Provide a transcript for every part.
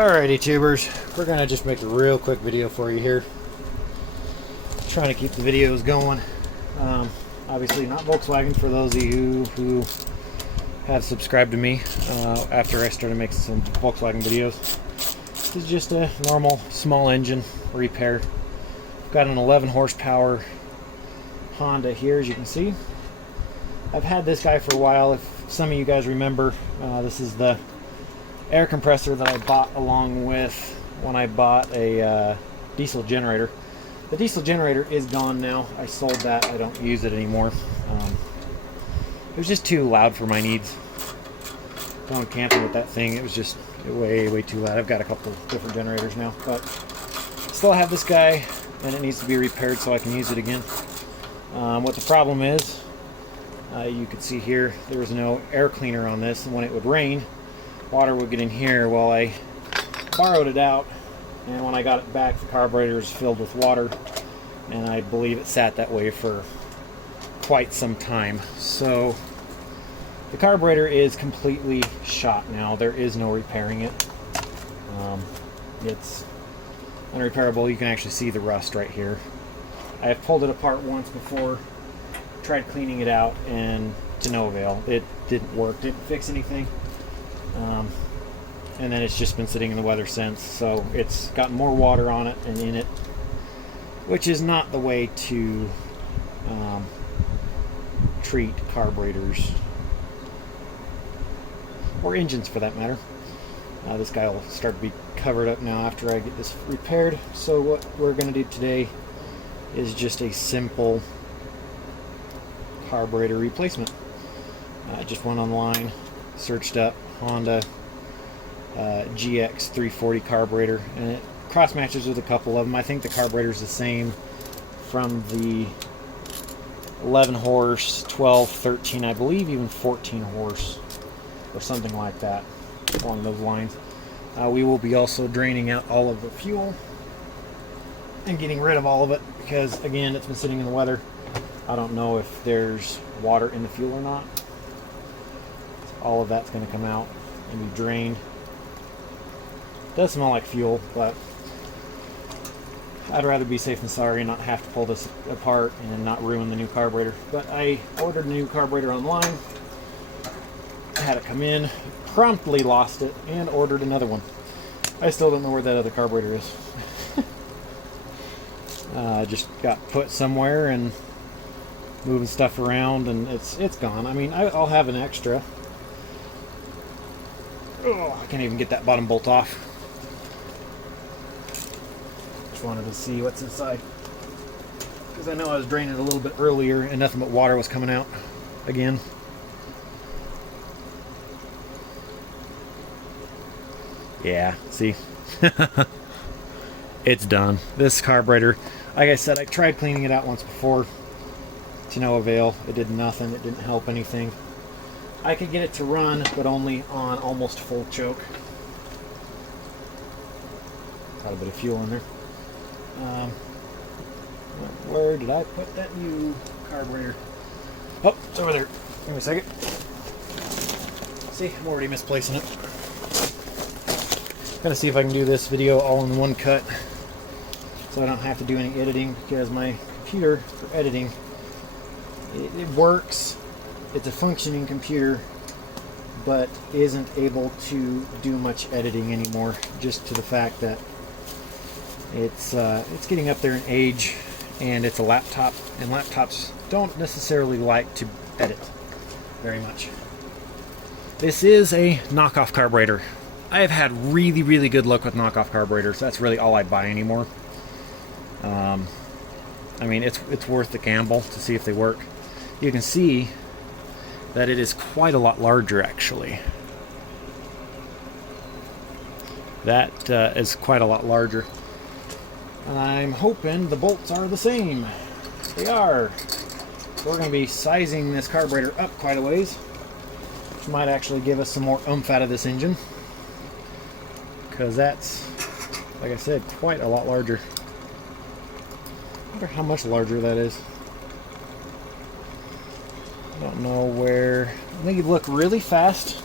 Alrighty tubers, we're gonna just make a real quick video for you here. Trying to keep the videos going. Obviously not Volkswagen for those of you who have subscribed to me after I started making some Volkswagen videos. This is just a normal small engine repair. I've got an 11 horsepower Honda here, as you can see. I've had this guy for a while. If some of you guys remember, this is the air compressor that I bought along with when I bought a diesel generator. The diesel generator is gone now. I sold that. I don't use it anymore. It was just too loud for my needs. Going camping with that thing, it was just way too loud. I've got a couple different generators now, but still have this guy, and it needs to be repaired so I can use it again. What the problem is, you can see here, there was no air cleaner on this, and when it would rain, water would get in here. Well, I borrowed it out, and when I got it back, the carburetor was filled with water, and I believe it sat that way for quite some time. So the carburetor is completely shot now. There is no repairing it. It's unrepairable. You can actually see the rust right here. I have pulled it apart once before, tried cleaning it out, and to no avail. It didn't work, didn't fix anything. And then it's just been sitting in the weather since, so it's got more water on it and in it, which is not the way to treat carburetors or engines for that matter. This guy will start to be covered up now after I get this repaired. So what we're going to do today is just a simple carburetor replacement. I just went online, searched up Honda GX 340 carburetor, and it cross matches with a couple of them. I think the carburetor is the same from the 11 horse, 12, 13, I believe even 14 horse or something like that, along those lines. We will be also draining out all of the fuel and getting rid of all of it because, again, it's been sitting in the weather. I don't know if there's water in the fuel or not. All of that's going to come out and be drained. It does smell like fuel, but I'd rather be safe than sorry and not have to pull this apart and not ruin the new carburetor. But I ordered a new carburetor online, had it come in, promptly lost it, and ordered another one. I still don't know where that other carburetor is. Just got put somewhere and moving stuff around, and it's gone. I mean, I'll have an extra. Oh, I can't even get that bottom bolt off. Just wanted to see what's inside, because I know I was draining it a little bit earlier and nothing but water was coming out again. Yeah, see? It's done. This carburetor, like I said, I tried cleaning it out once before to no avail. It did nothing. It didn't help anything. I could get it to run, but only on almost full choke. Got a bit of fuel in there. Where did I put that new carburetor? Oh, it's over there. Give me a second. See, I'm already misplacing it. Gonna see if I can do this video all in one cut so I don't have to do any editing, because my computer for editing, it works. It's a functioning computer, but isn't able to do much editing anymore, just to the fact that it's getting up there in age, and it's a laptop, and laptops don't necessarily like to edit very much. This is a knockoff carburetor. I have had really good luck with knockoff carburetors. That's really all I buy anymore. I mean, it's worth the gamble to see if they work. You can see that it is quite a lot larger, actually. That is quite a lot larger. And I'm hoping the bolts are the same. They are. So we're going to be sizing this carburetor up quite a ways, which might actually give us some more oomph out of this engine, because that's, like I said, quite a lot larger. I wonder how much larger that is. I don't know where. Let me look really fast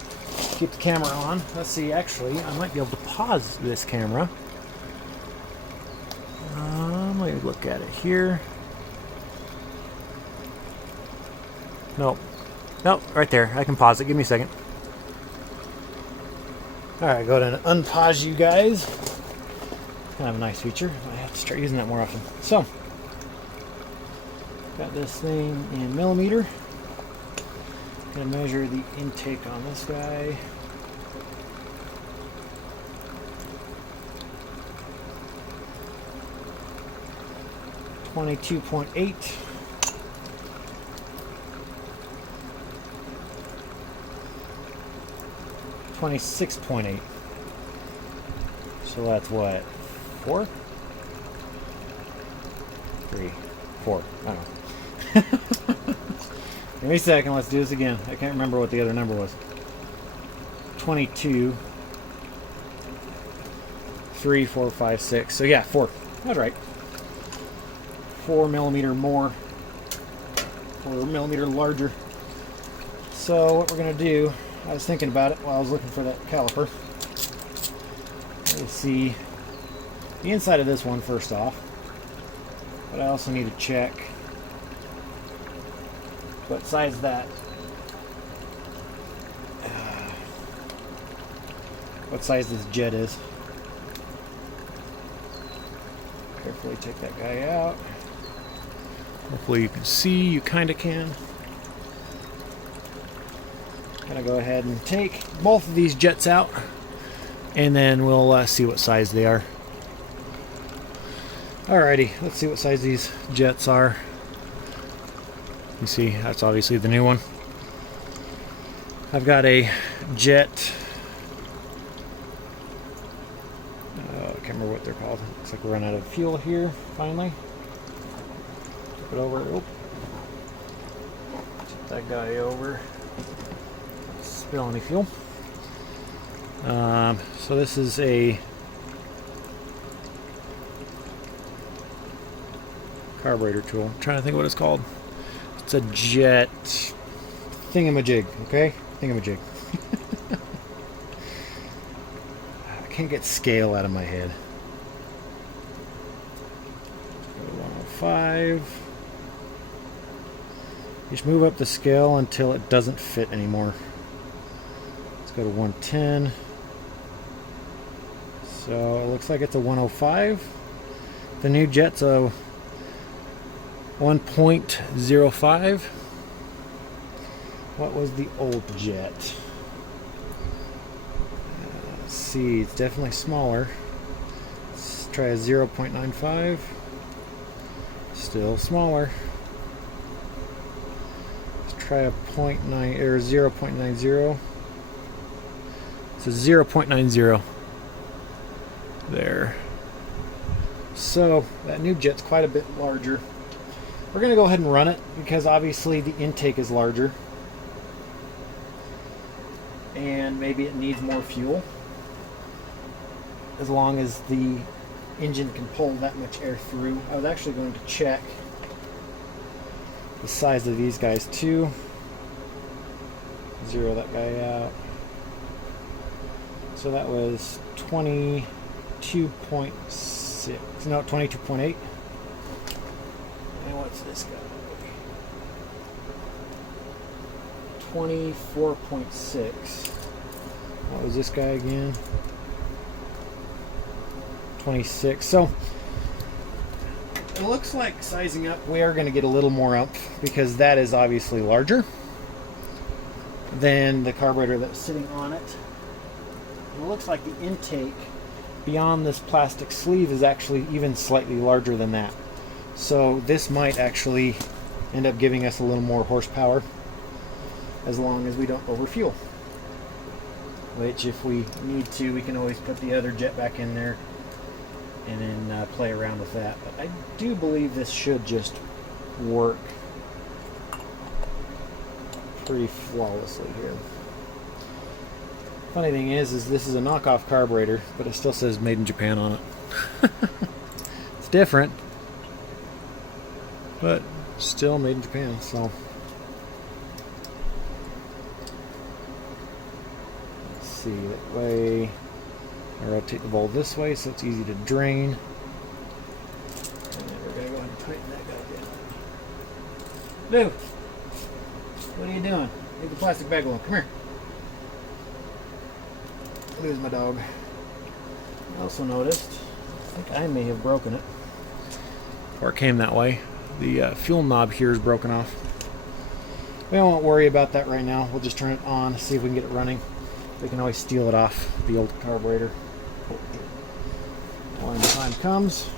keep the camera on. Let's see, actually, I might be able to pause this camera. Let me look at it here. Nope. Nope, right there. I can pause it. Give me a second. Alright, go ahead and unpause you guys. Kind of a nice feature. I have to start using that more often. So, got this thing in millimeter. Gonna measure the intake on this guy. .8. 26.8. So that's what? 4? 3, 4. I don't know. Give me a second. Let's do this again. I can't remember what the other number was. 22. 3, 4, 5, 6. So yeah, 4. That's right. 4 millimeter more. 4 millimeter larger. So what we're going to do, I was thinking about it while I was looking for that caliper. Let's see the inside of this one first off. But I also need to check what size that what size this jet is. Carefully take that guy out. Hopefully you can see, you kind of can. Gonna go ahead and take both of these jets out, and then we'll see what size they are. Alrighty, let's see what size these jets are. You see, that's obviously the new one. I've got a jet. I can't remember what they're called. Looks like we're running out of fuel here, finally. Flip it over. Oh. Tip that guy over. Spill any fuel. So this is a carburetor tool. I'm trying to think what it's called. It's a jet thingamajig, okay? Thingamajig. I can't get scale out of my head. 105. Just move up the scale until it doesn't fit anymore. Let's go to 110. So it looks like it's a 105. The new jet's a 1.05. What was the old jet? Let's see, it's definitely smaller. Let's try a 0.95. Still smaller. Let's try a 0.9 or 0.90. It's a 0.90. There. So that new jet's quite a bit larger. We're going to go ahead and run it because obviously the intake is larger and maybe it needs more fuel, as long as the engine can pull that much air through. I was actually going to check the size of these guys too. Zero that guy out. So that was 22.6. No, 22.8. And what's this guy? 24.6. What was this guy again? 26. So it looks like sizing up, we are going to get a little more up because that is obviously larger than the carburetor that's sitting on it. And it looks like the intake beyond this plastic sleeve is actually even slightly larger than that. So this might actually end up giving us a little more horsepower as long as we don't overfuel. Which, if we need to, we can always put the other jet back in there and then play around with that. But I do believe this should just work pretty flawlessly here. Funny thing is this is a knockoff carburetor, but it still says made in Japan on it. It's different, but still made in Japan. So see, that way I rotate the bowl this way so it's easy to drain. And then we're going to go ahead and tighten that guy down. Dude, what are you doing? Leave the plastic bag alone. Come here. There's my dog. I also noticed, I think I may have broken it. Or it came that way. The fuel knob here is broken off. We won't worry about that right now. We'll just turn it on, see if we can get it running. We can always steal it off the old carburetor when the time comes.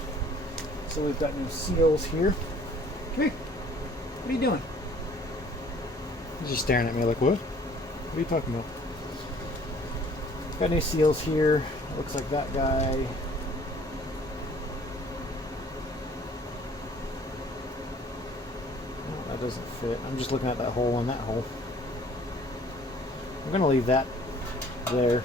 So we've got new seals here. Come here. What are you doing? He's just staring at me like, what? What are you talking about? Got new seals here. Looks like that guy. No, that doesn't fit. I'm just looking at that hole and that hole. I'm going to leave that there.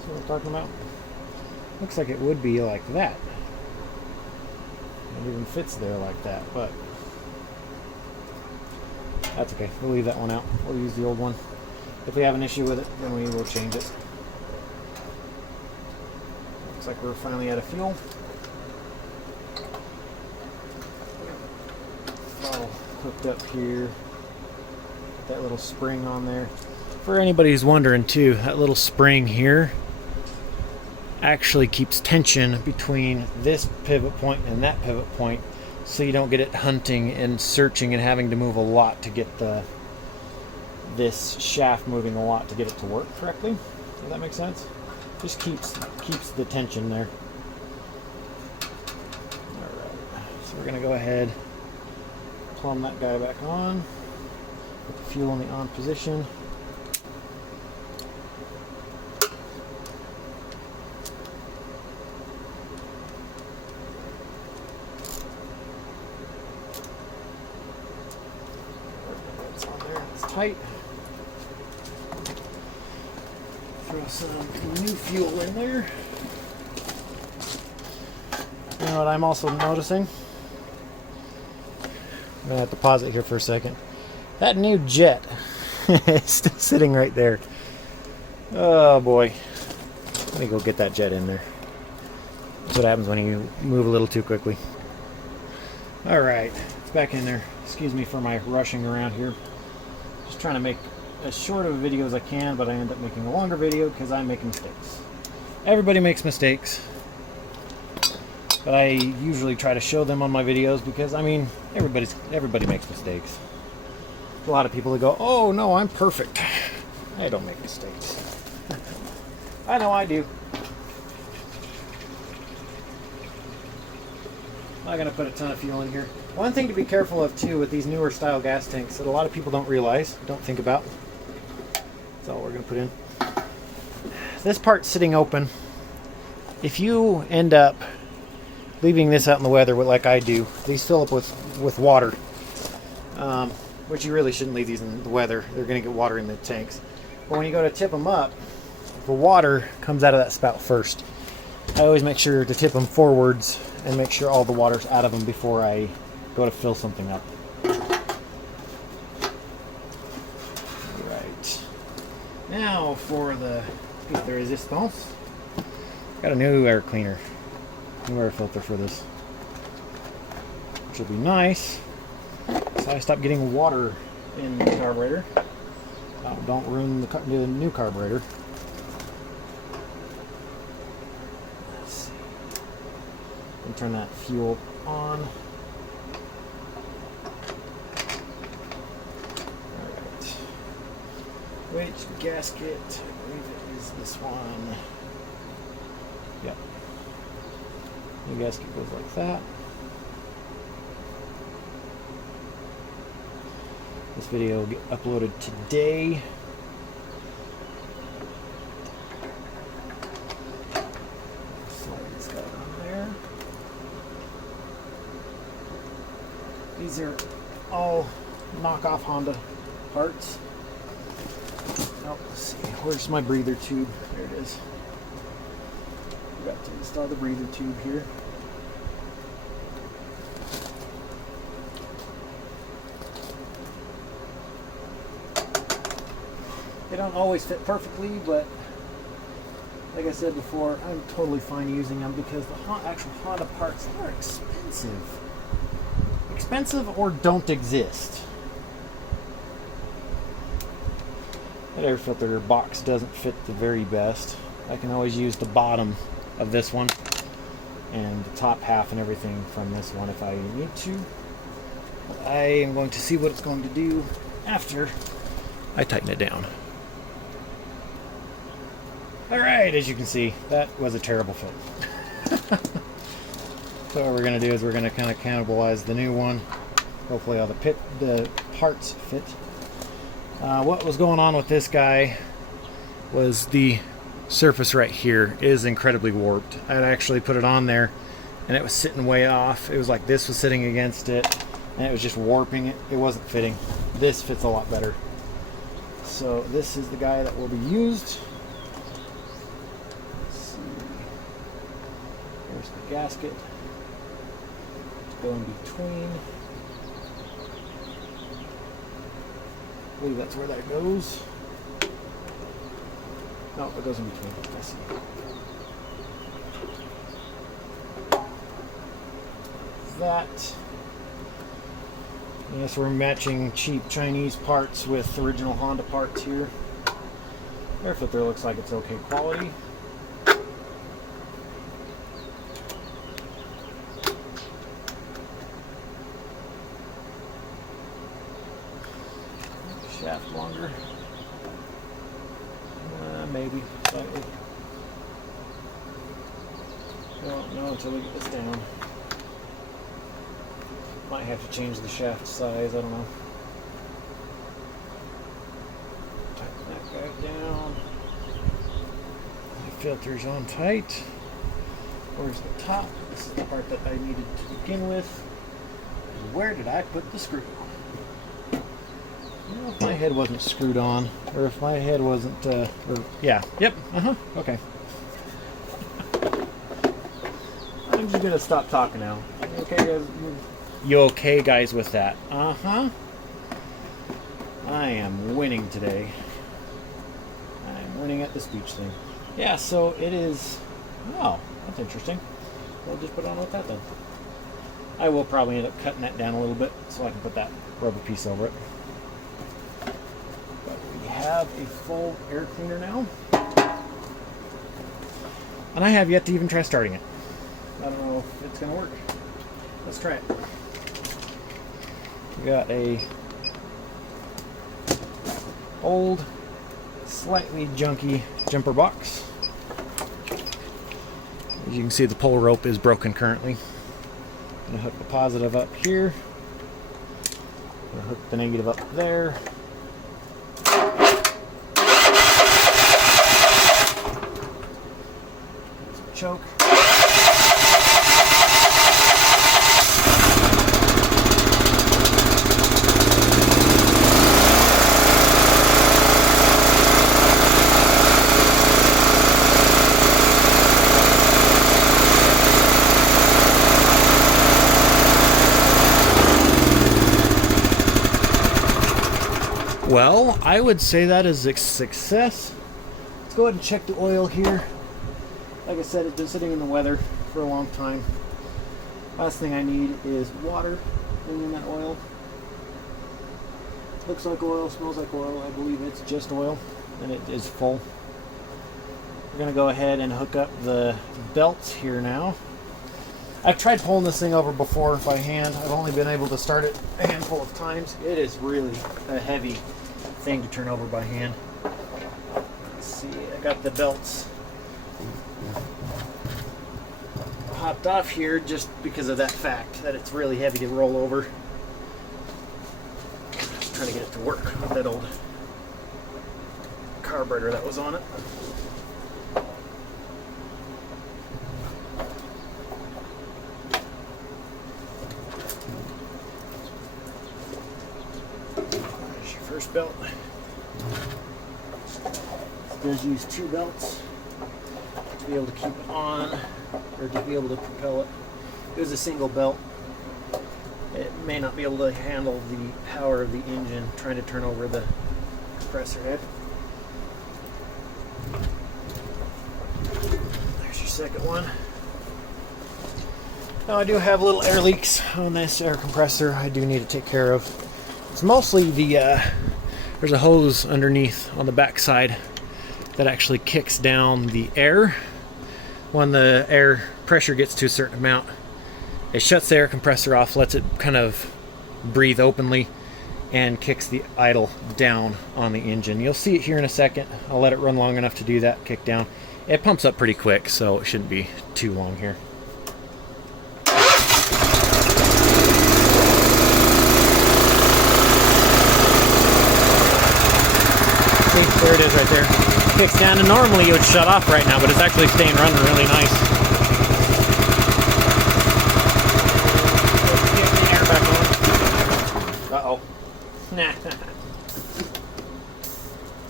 See what I'm talking about? Looks like it would be like that. It even fits there like that, but that's okay. We'll leave that one out. We'll use the old one. If we have an issue with it, then we will change it. Looks like we're finally out of fuel. All hooked up here. Put that little spring on there. For anybody who's wondering too, that little spring here actually keeps tension between this pivot point and that pivot point, so you don't get it hunting and searching and having to move a lot to get this shaft moving a lot to get it to work correctly. Does that make sense? Just keeps the tension there. Alright, so we're going to go ahead, plumb that guy back on, put the fuel in the on position. Tight. Throw some new fuel in there. You know what I'm also noticing? I'm gonna have to pause it here for a second. That new jet is still sitting right there. Oh boy. Let me go get that jet in there. That's what happens when you move a little too quickly. Alright, it's back in there. Excuse me for my rushing around here. Just trying to make as short of a video as I can, but I end up making a longer video because I make mistakes. Everybody makes mistakes, but I usually try to show them on my videos because, I mean, everybody makes mistakes. A lot of people that go, oh no, I'm perfect. I don't make mistakes. I know I do. I'm not going to put a ton of fuel in here. One thing to be careful of too with these newer style gas tanks that a lot of people don't realize, don't think about. That's all we're going to put in. This part's sitting open. If you end up leaving this out in the weather like I do, these fill up with water. Which you really shouldn't leave these in the weather. They're going to get water in the tanks. But when you go to tip them up, the water comes out of that spout first. I always make sure to tip them forwards and make sure all the water's out of them before I go to fill something up. Alright. Now for the piece de resistance. Got a new air cleaner. New air filter for this. Which will be nice. So I stopped getting water in the carburetor. Don't ruin the new carburetor. Let's see. And turn that fuel on. Alright. Which gasket? I believe it is this one. Yep. The gasket goes like that. This video will get uploaded today. Slide this guy on there. These are all knockoff Honda parts. Oh, let's see. Where's my breather tube? There it is. Got to install the breather tube here. They don't always fit perfectly, but like I said before, I'm totally fine using them because the actual Honda parts are expensive. Expensive or don't exist. That air filter box doesn't fit the very best. I can always use the bottom of this one and the top half and everything from this one if I need to. But I am going to see what it's going to do after I tighten it down. Alright, as you can see, that was a terrible fit. So what we're going to do is we're going to kind of cannibalize the new one. Hopefully all the parts fit. What was going on with this guy was the surface right here is incredibly warped. I'd actually put it on there and it was sitting way off. It was like this was sitting against it and it was just warping it. It wasn't fitting. This fits a lot better. So this is the guy that will be used. Let's see. There's the gasket. Go in between. I believe that's where that goes. No, it goes in between. I see. That. Yes, we're matching cheap Chinese parts with original Honda parts here. Air filter looks like it's okay quality. Shaft longer. Maybe slightly. Won't know until we get this down. Might have to change the shaft size, I don't know. Tighten that guy down. The filter's on tight. Where's the top? This is the part that I needed to begin with. Where did I put the screw? You know, if my head wasn't screwed on, or if my head wasn't, yeah, yep, okay. I'm just gonna stop talking now. Okay, guys? You okay, guys, with that? I am winning today. I'm winning at the speech thing. Yeah, so it is, oh, that's interesting. We'll just put it on with that then. I will probably end up cutting that down a little bit so I can put that rubber piece over it. Have a full air cleaner now, and I have yet to even try starting it. I don't know if it's gonna work. Let's try it. We got a old, slightly junky jumper box. As you can see, the pull rope is broken currently. I'm gonna hook the positive up here. I'm gonna hook the negative up there. Choke. Well, I would say that is a success. Let's go ahead and check the oil here. Like I said, it's been sitting in the weather for a long time. Last thing I need is water in that oil. Looks like oil, smells like oil. I believe it's just oil, and it is full. We're going to go ahead and hook up the belts here now. I've tried pulling this thing over before by hand. I've only been able to start it a handful of times. It is really a heavy thing to turn over by hand. Let's see, I got the belts popped off here just because of that fact that it's really heavy to roll over. Just trying to get it to work with that old carburetor that was on it. There's your first belt. It does use two belts to be able to keep it on, or to be able to propel it. It was a single belt. It may not be able to handle the power of the engine trying to turn over the compressor head. There's your second one. Now I do have little air leaks on this air compressor I do need to take care of. It's mostly the, there's a hose underneath on the back side that actually kicks down the air. When the air pressure gets to a certain amount, it shuts the air compressor off, lets it kind of breathe openly, and kicks the idle down on the engine. You'll see it here in a second. I'll let it run long enough to do that, kick down. It pumps up pretty quick, so it shouldn't be too long here. See, there it is right there. Kicks down, and normally it would shut off right now, but it's actually staying running really nice. Get the air back on. Uh-oh.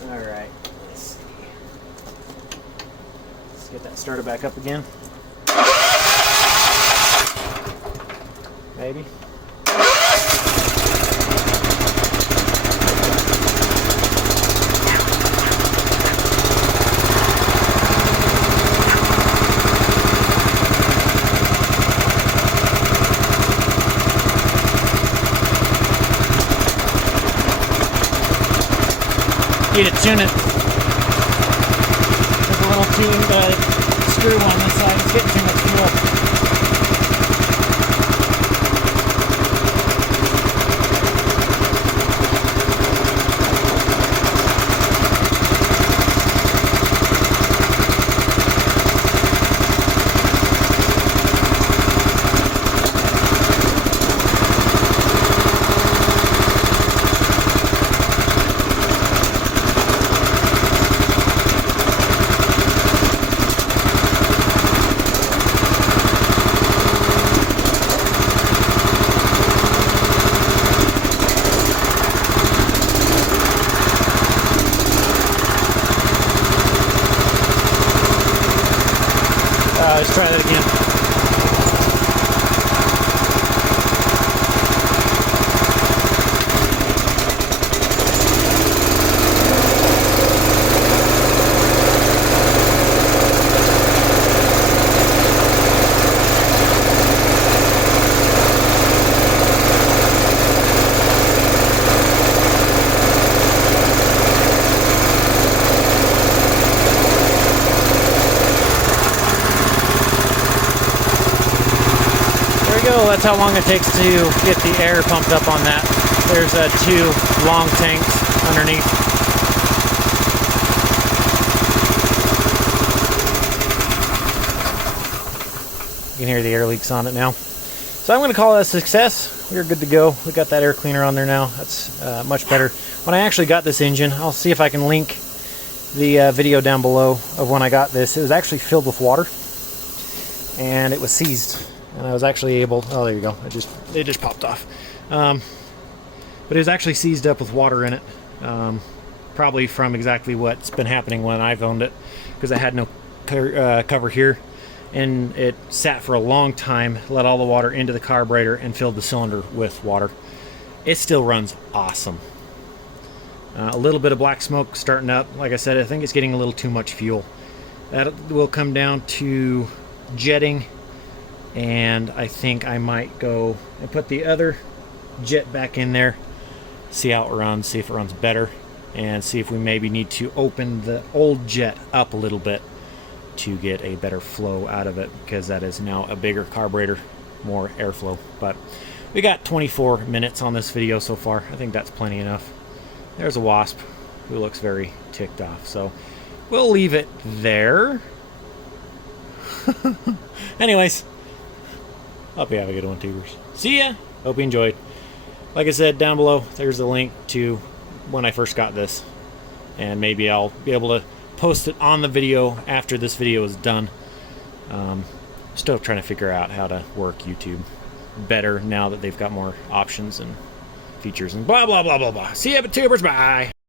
Alright, let's see. Let's get that started back up again. Maybe. Need to tune it. There's a little screw on this side. It's getting too much fuel. Let's try that again. That's how long it takes to get the air pumped up on that. There's two long tanks underneath. You can hear the air leaks on it now. So I'm going to call it a success. We're good to go. We got that air cleaner on there now. That's much better. When I actually got this engine, I'll see if I can link the video down below of when I got this. It was actually filled with water, and it was seized. And I was actually able, oh, there you go. It just popped off. But it was actually seized up with water in it. Probably from exactly what's been happening when I've owned it, because I had no cover here. And it sat for a long time, let all the water into the carburetor, and filled the cylinder with water. It still runs awesome. A little bit of black smoke starting up. Like I said, I think it's getting a little too much fuel. That will come down to jetting. And I think I might go and put the other jet back in there, see how it runs, see if it runs better, and see if we maybe need to open the old jet up a little bit to get a better flow out of it, because that is now a bigger carburetor, more airflow. But we got 24 minutes on this video so far. I think that's plenty enough. There's a wasp who looks very ticked off, so we'll leave it there. Anyways, hope you have a good one, tubers. See ya! Hope you enjoyed. Like I said, down below, there's a link to when I first got this. And maybe I'll be able to post it on the video after this video is done. Still trying to figure out how to work YouTube better now that they've got more options and features and blah, blah, blah, blah, blah. See ya, tubers. Bye!